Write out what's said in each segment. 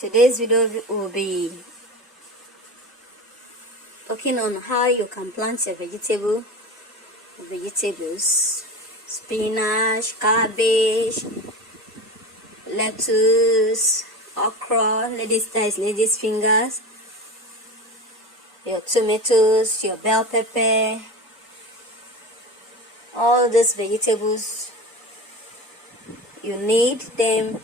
Today's video will be talking on how you can plant your vegetables, spinach, cabbage, lettuce, okra, ladies fingers, your tomatoes, your bell pepper, all these vegetables. You need them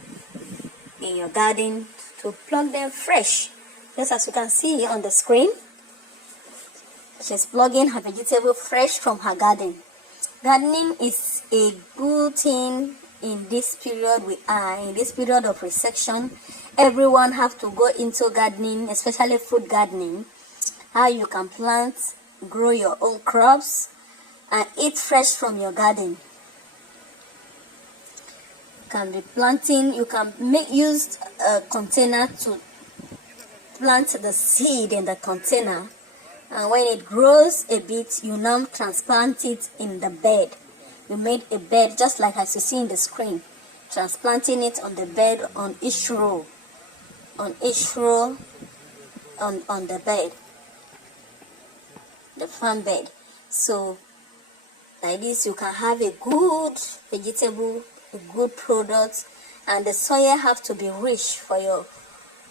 in your garden to pluck them fresh. Just as you can see on the screen, she's plugging her vegetable fresh from her garden. Gardening is a good thing in this period we are, in this period of recession. Everyone have to go into gardening, especially food gardening. How you can plant, grow your own crops, and eat fresh from your garden. Can be planting, you can use a container to plant the seed in the container, and when it grows a bit, you now transplant it in the bed. You made a bed just like as you see in the screen, transplanting it on the bed, on each row on the bed, the farm bed. So like this you can have a good vegetable, a good product, and the soil have to be rich for your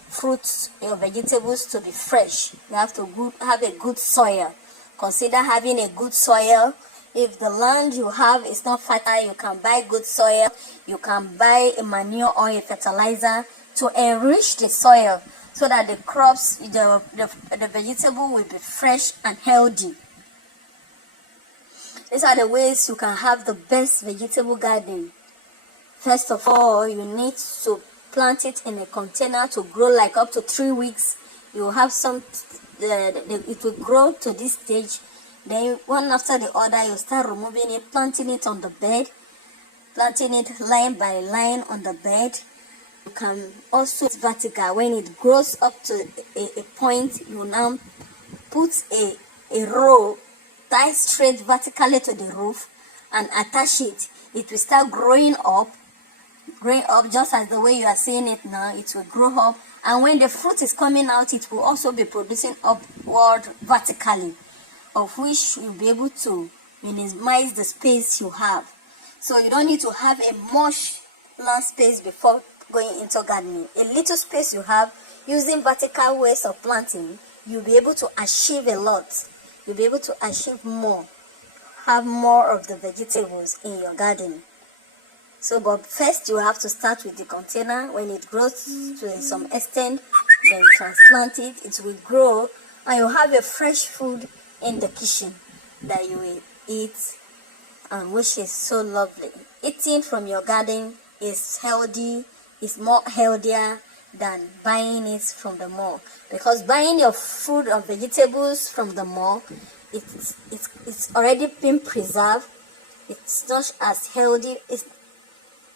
fruits, your vegetables to be fresh. You have to have a good soil. Consider having a good soil. If the land you have is not fertile, you can buy good soil. You can buy a manure or a fertilizer to enrich the soil so that the crops, the vegetable will be fresh and healthy. These are the ways you can have the best vegetable garden. First of all, you need to plant it in a container to grow like up to 3 weeks. You have it will grow to this stage. Then one after the other, you start removing it, planting it on the bed, planting it line by line on the bed. You can also vertical. When it grows up to a point, you now put a row, tie straight vertically to the roof and attach it. It will start growing up just as the way you are seeing it now. It will grow up, and when the fruit is coming out, it will also be producing upward vertically, of which you'll be able to minimize the space you have. So you don't need to have a much land space before going into gardening. A little space you have, using vertical ways of planting, you'll be able to achieve a lot. You'll be able to achieve more, have more of the vegetables in your garden. So, but first you have to start with the container. When it grows to some extent, then you transplant it. It will grow, and you have a fresh food in the kitchen that you will eat, and which is so lovely. Eating from your garden is healthy, is more healthier than buying it from the mall, because buying your food or vegetables from the mall, it's already been preserved. It's not as healthy. It's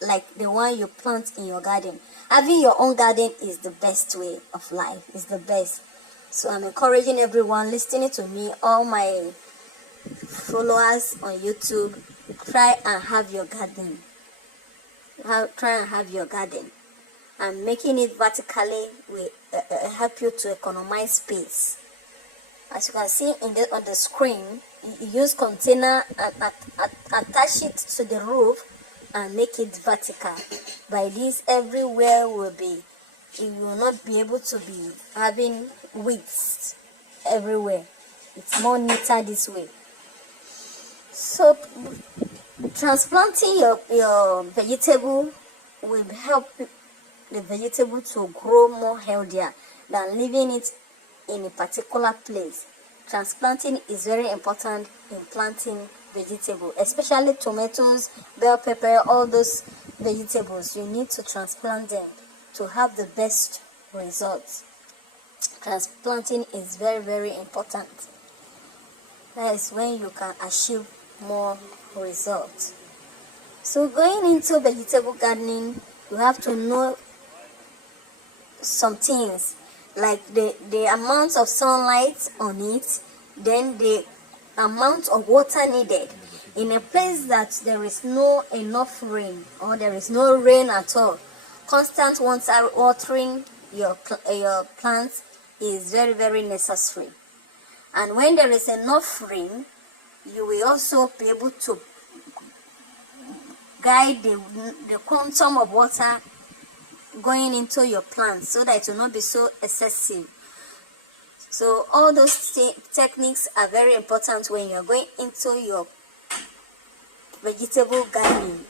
like the one you plant in your garden. Having your own garden is the best way of life. It's the best. So I'm encouraging everyone listening to me, all my followers on YouTube, try and have your garden. Try and have your garden. And making it vertically will help you to economize space. As you can see on the screen, you use container and attach it to the roof and make it vertical. By this, everywhere you will not be able to be having weeds everywhere. It's more neater this way. So transplanting your vegetable will help the vegetable to grow more healthier than leaving it in a particular place. Transplanting is very important in planting vegetables, especially tomatoes, bell pepper, all those vegetables. You need to transplant them to have the best results. Transplanting is very, very important. That is when you can achieve more results. So going into vegetable gardening, you have to know some things, like the amount of sunlight on it, then the amount of water needed. In a place that there is no enough rain, or there is no rain at all, constant watering your plants is very, very necessary. And when there is enough rain, you will also be able to guide the quantum of water going into your plants so that it will not be so excessive. So all those techniques are very important when you're going into your vegetable gardening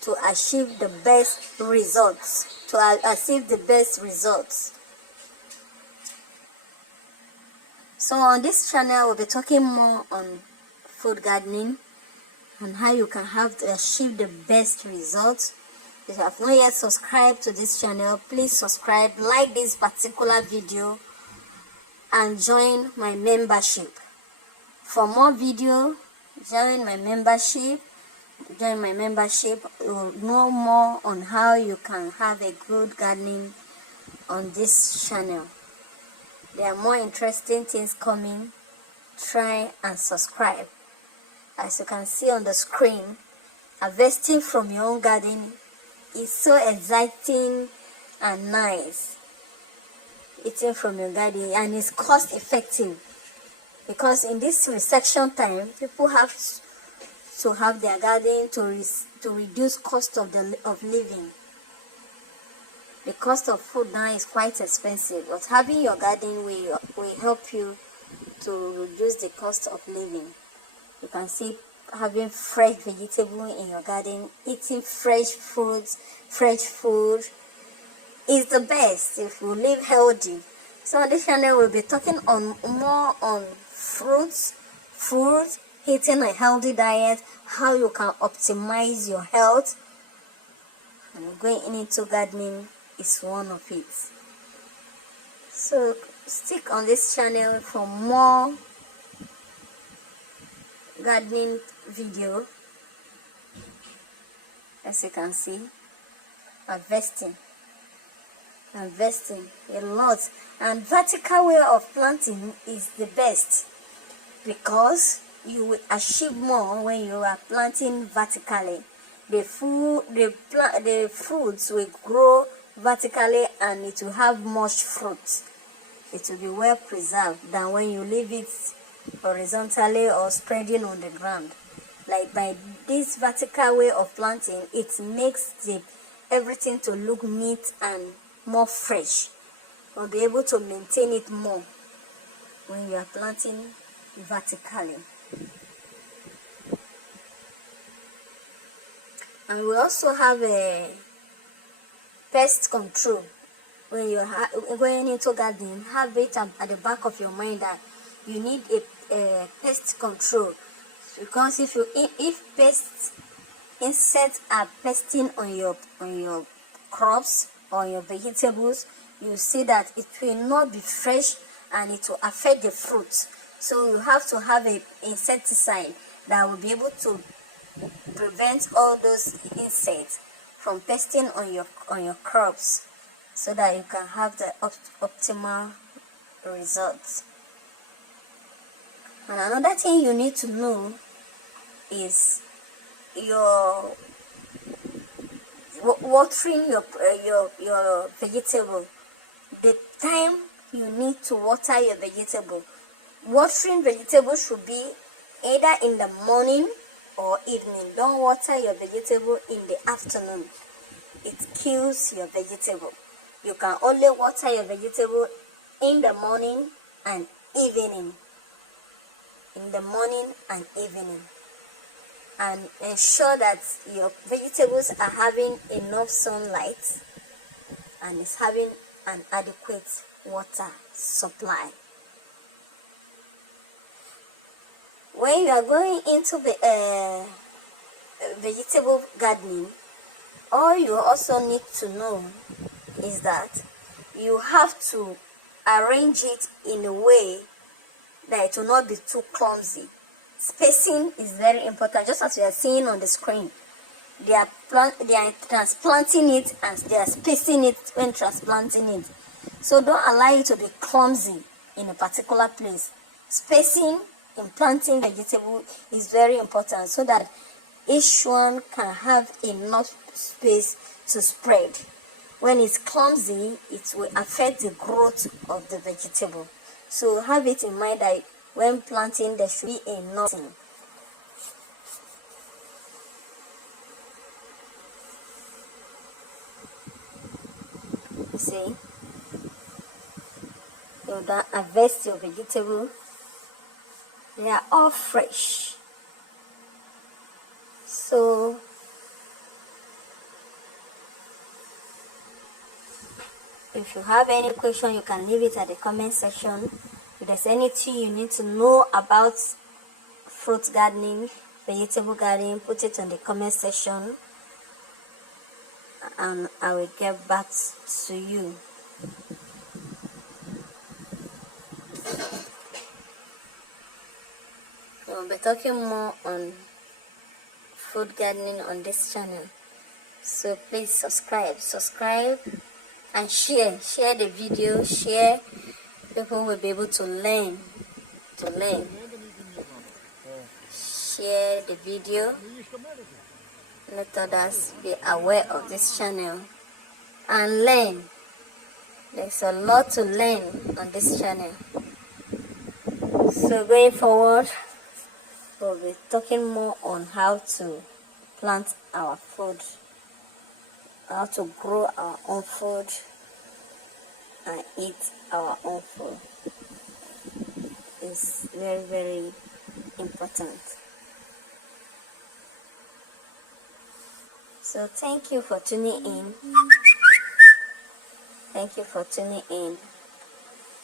to achieve the best results. So on this channel, we'll be talking more on food gardening and how you can achieve the best results. If you have not yet subscribed to this channel, please subscribe, like this particular video, and join my membership. For more video, join my membership. You'll know more on how you can have a good gardening on this channel. There are more interesting things coming. Try and subscribe. As you can see on the screen, harvesting from your own garden is so exciting and nice. Eating from your garden, and it's cost effective, because in this recession time, people have to have their garden to reduce cost of living. The cost of food now is quite expensive, but having your garden will help you to reduce the cost of living. You can see having fresh vegetable in your garden, eating fresh fruits, fresh food is the best if you live healthy. So on this channel, we'll be talking more on fruits, food, eating a healthy diet, how you can optimize your health, and going into gardening is one of it. So stick on this channel for more gardening video. As you can see, harvesting a lot, and vertical way of planting is the best, because you will achieve more when you are planting vertically. The fruits will grow vertically, and it will have much fruit. It will be well preserved than when you leave it horizontally or spreading on the ground. Like by this vertical way of planting, it makes everything to look neat and more fresh. You'll be able to maintain it more when you are planting vertically. And we also have a pest control. When you're going into gardening, have it at the back of your mind that you need a pest control, because if insects are pesting on your crops or your vegetables, you see that it will not be fresh and it will affect the fruit. So you have to have an insecticide that will be able to prevent all those insects from pesting on your crops, so that you can have the optimal results. And another thing you need to know is your watering your vegetable. The time you need to water your vegetable. Watering vegetables should be either in the morning or evening. Don't water your vegetable in the afternoon. It kills your vegetable. You can only water your vegetable in the morning and evening. And ensure that your vegetables are having enough sunlight and is having an adequate water supply. When you are going into the vegetable gardening, all you also need to know is that you have to arrange it in a way that it will not be too clumsy. Spacing is very important, just as you are seeing on the screen. They are transplanting it and they are spacing it when transplanting it. So don't allow it to be clumsy in a particular place. Spacing in planting vegetable is very important, so that each one can have enough space to spread. when it's clumsy, it will affect the growth of the vegetable. So have it in mind that when planting there should be a knotting. You see, you don't harvest your vegetable, they are all fresh. So if you have any question, you can leave it at the comment section. If there's anything you need to know about fruit gardening, vegetable gardening, put it in the comment section and I will get back to you. We'll be talking more on food gardening on this channel. So please subscribe and share the video. Share, people will be able to learn. Share the video, let others be aware of this channel and learn. There's a lot to learn on this channel. So going forward, we'll be talking more on how to plant our food, how to grow our own food and eat our own food. It's very, very important. So thank you for tuning in. Thank you for tuning in.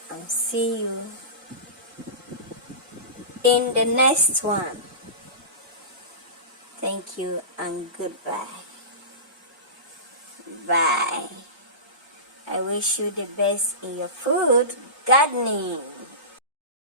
And see you in the next one. Thank you and goodbye. Bye. I wish you the best in your food gardening.